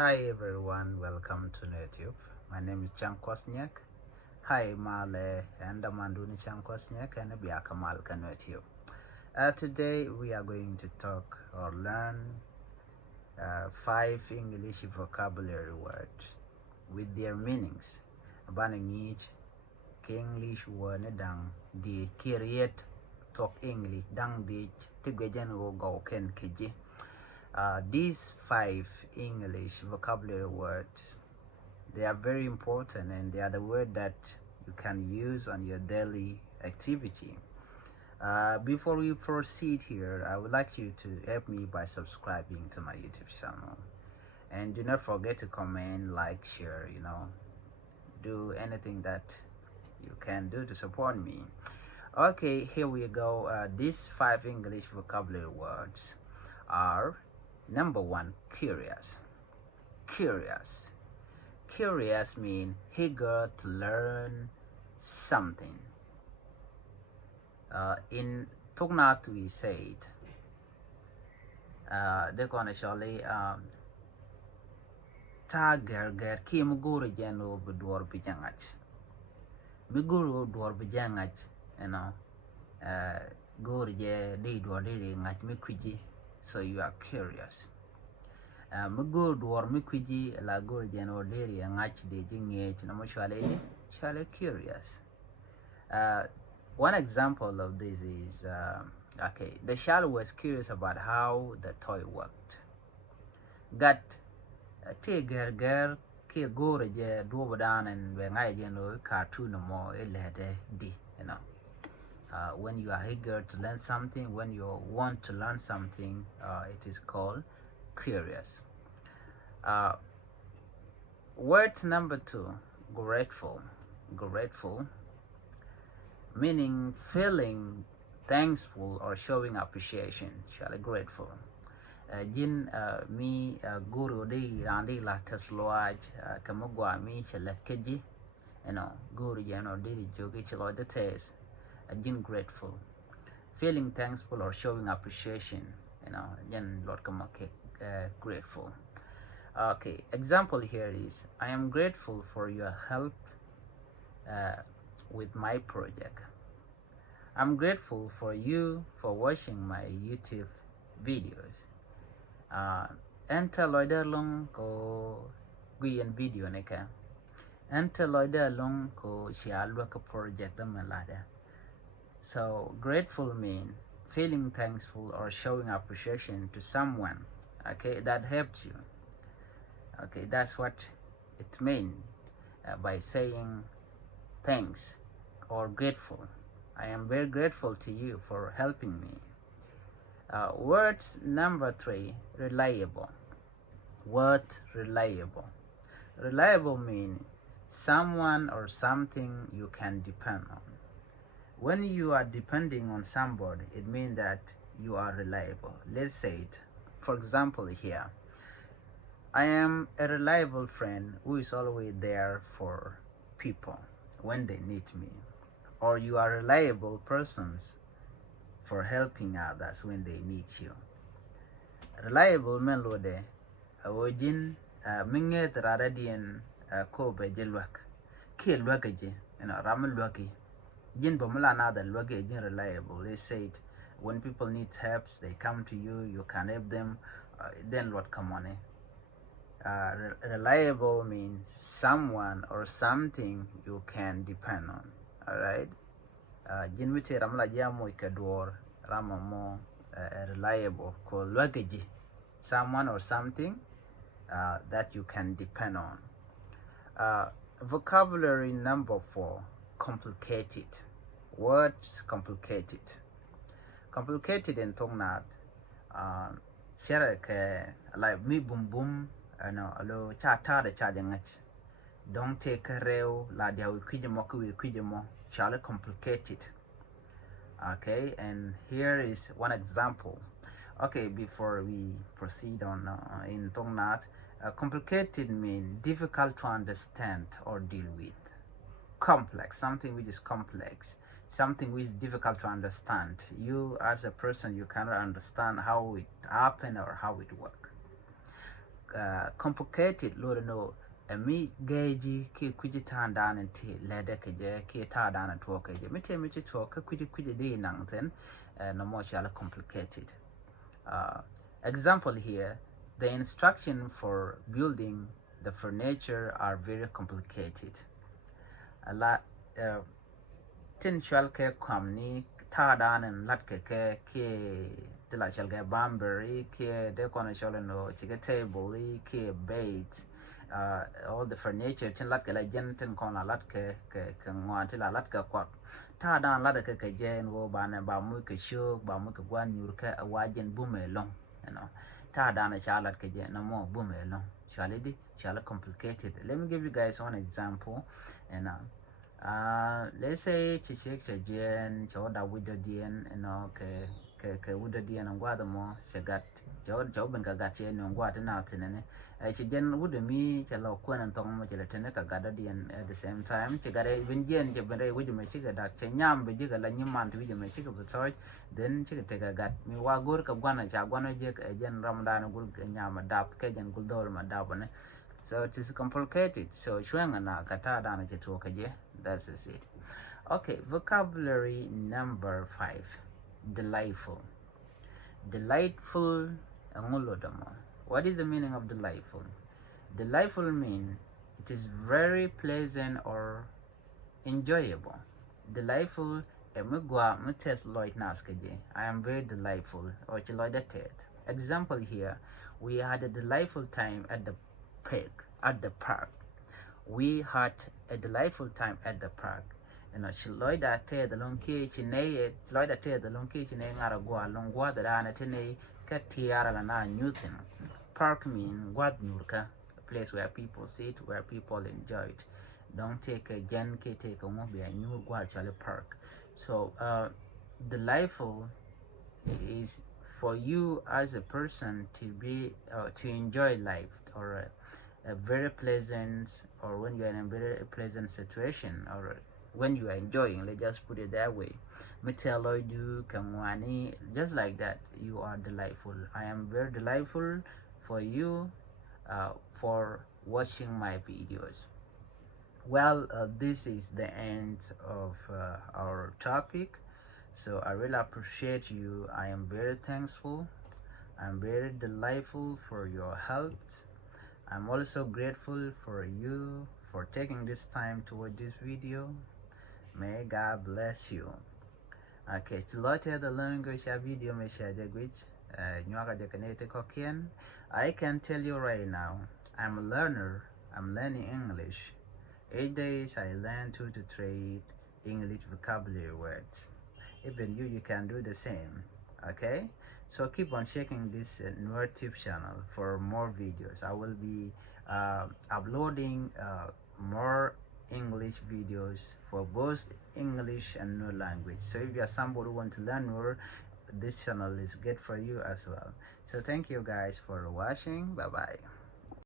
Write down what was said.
Hi everyone, welcome to YouTube. My name is Chang Kwasniak. Hi Male and Amanduni Chang Kwasniak and Biakamal YouTube. Today we are going to talk or learn 5 English vocabulary words with their meanings. Abaning each English word dang the create talk English dang the tigwejan go ken kiji. These 5 English vocabulary words, they are very important and they are the word that you can use on your daily activity. Before we proceed here, I would like you to help me by subscribing to my YouTube channel. And do not forget to comment, like, share, do anything that you can do to support me. Okay, here we go. These 5 English vocabulary words are: number 1, curious. Curious. Curious means eager to learn something. In Tugnat we said, they're gonna surely ta ger ki muguru jeno bidwar bijangach. Miguru dwar bijangach, guru je di dwar di ngach mikwiji, so you are curious. Mugur dwar mikwiji la gur jeno diri ngach de jingech na shale curious. One example of this is okay, the child was curious about how the toy worked. Gat te ger ke gur je dobodan and bengai jeno cartoon mo elede di, when you are eager to learn something, when you want to learn something, it is called curious. Word number 2, grateful. Grateful, meaning feeling thankful or showing appreciation. Shall grateful. Jin mi guru di randi la tesloaj kamugwa mi chalakaji, guru di jogi chalo the test. Jin grateful, feeling thankful or showing appreciation, jen lord kamake grateful. Okay, example here is: I am grateful for your help with my project. I'm grateful for you for watching my YouTube videos. Enter loider long ko guyen video neka. Enter loider long ko shialwa ka project malada. So grateful mean feeling thankful or showing appreciation to someone, okay, that helped you. Okay, that's what it means by saying thanks or grateful. I am very grateful to you for helping me. Words number 3, reliable. Word reliable. Reliable means someone or something you can depend on. When you are depending on somebody, it means that you are reliable. Let's say it. For example, here, I am a reliable friend who is always there for people when they need me. Or you are reliable persons for helping others when they need you. Reliable melode awojin minget raradian ko bejelwak ki lwakaje ramal lwaki jin bomala nada lwaki jin reliable. They said when people need help they come to you, you can help them, then what come on. Reliable means someone or something you can depend on. Alright, jinwite ramla jamo ikadwar ramamo reliable ko lwagaji, someone or something that you can depend on. Vocabulary number 4, complicated. Words complicated. Complicated in Tongnat sharake like mi boom boom alo chata de chajangach. Don't take a rail la dia wijimo shall complicated. Okay, and here is one example. Okay, before we proceed on in Tongnat, complicated means difficult to understand or deal with. Complex, something which is complex, something which is difficult to understand. You as a person, you cannot understand how it happened or how it works. complicated lo no mi geji ki kuji tan dan ti lede ke je ki ta dan to ke je mi ti to ka kuji de nang ten no more shall complicated. Example here, the instruction for building the furniture are very complicated. A lot tin shall ke kwamni ta dan and lat ke de la shall get bambury ke de kona shall no chike table ke bait all the furniture tin lat ke la jen tin kona lat ke ngwan ti la lat ke kwak ta dan lat ke jen wo ba ne ba mu ke shu ba mu ke gwan nyur ke wa jen bu me long, you know, ta dan sha lat ke jen no more bu me long shall it shall complicated. Let me give you guys one example. And let's say chishik chajen choda widow dien, you know, ke widow dien and guadamo shagat job ka gat chen no guat na tinene chijen widow mi chalo kwen and tong mo chele tene ka gada dien at the same time chigare binjen je bere widow me chiga dak chenyam be jiga la nyimman to widow me chiga butoy then chiga tega gat mi wa gur ka gwana cha gwana je jen ramadan gul nyama dap ke jen gul dol ma dap ne. So it is complicated. So shwenga na kata dana chetu kaje. That's it. Okay, vocabulary number 5. Delightful. Delightful angulodamo. What is the meaning of delightful? Delightful means it is very pleasant or enjoyable. Delightful emigwa mutes loit naskaje. I am very delightful or chiloidated. Example here, we had a delightful time at the park. We had a delightful time at the park. You know, chiloida te the lonki chine chiloida te the lonki chine ngara gwa longwa the dana tene ka tiara la na newton. Park mean what nurka, a place where people sit, where people enjoy it. Don't take a gen ke take a movie a new gwa chale park. So delightful is for you as a person to be to enjoy life, or a very pleasant, or when you're in a very pleasant situation, or when you are enjoying, let's just put it that way. Metealoidu kamwani, just like that, you are delightful. I am very delightful for you for watching my videos. Well, this is the end of our topic. So I really appreciate you. I am very thankful. I'm very delightful for your help. I'm also grateful for you for taking this time to watch this video. May God bless you. Okay, to lot the language video me share the which I can tell you right now, I'm a learner. I'm learning English. 8 days I learn 2 to 3 English vocabulary words. Even you can do the same. Okay, so keep on checking this NWER channel for more videos. I will be uploading more English videos for both English and new language. So if you are somebody who want to learn more, this channel is good for you as well. So thank you guys for watching. Bye bye.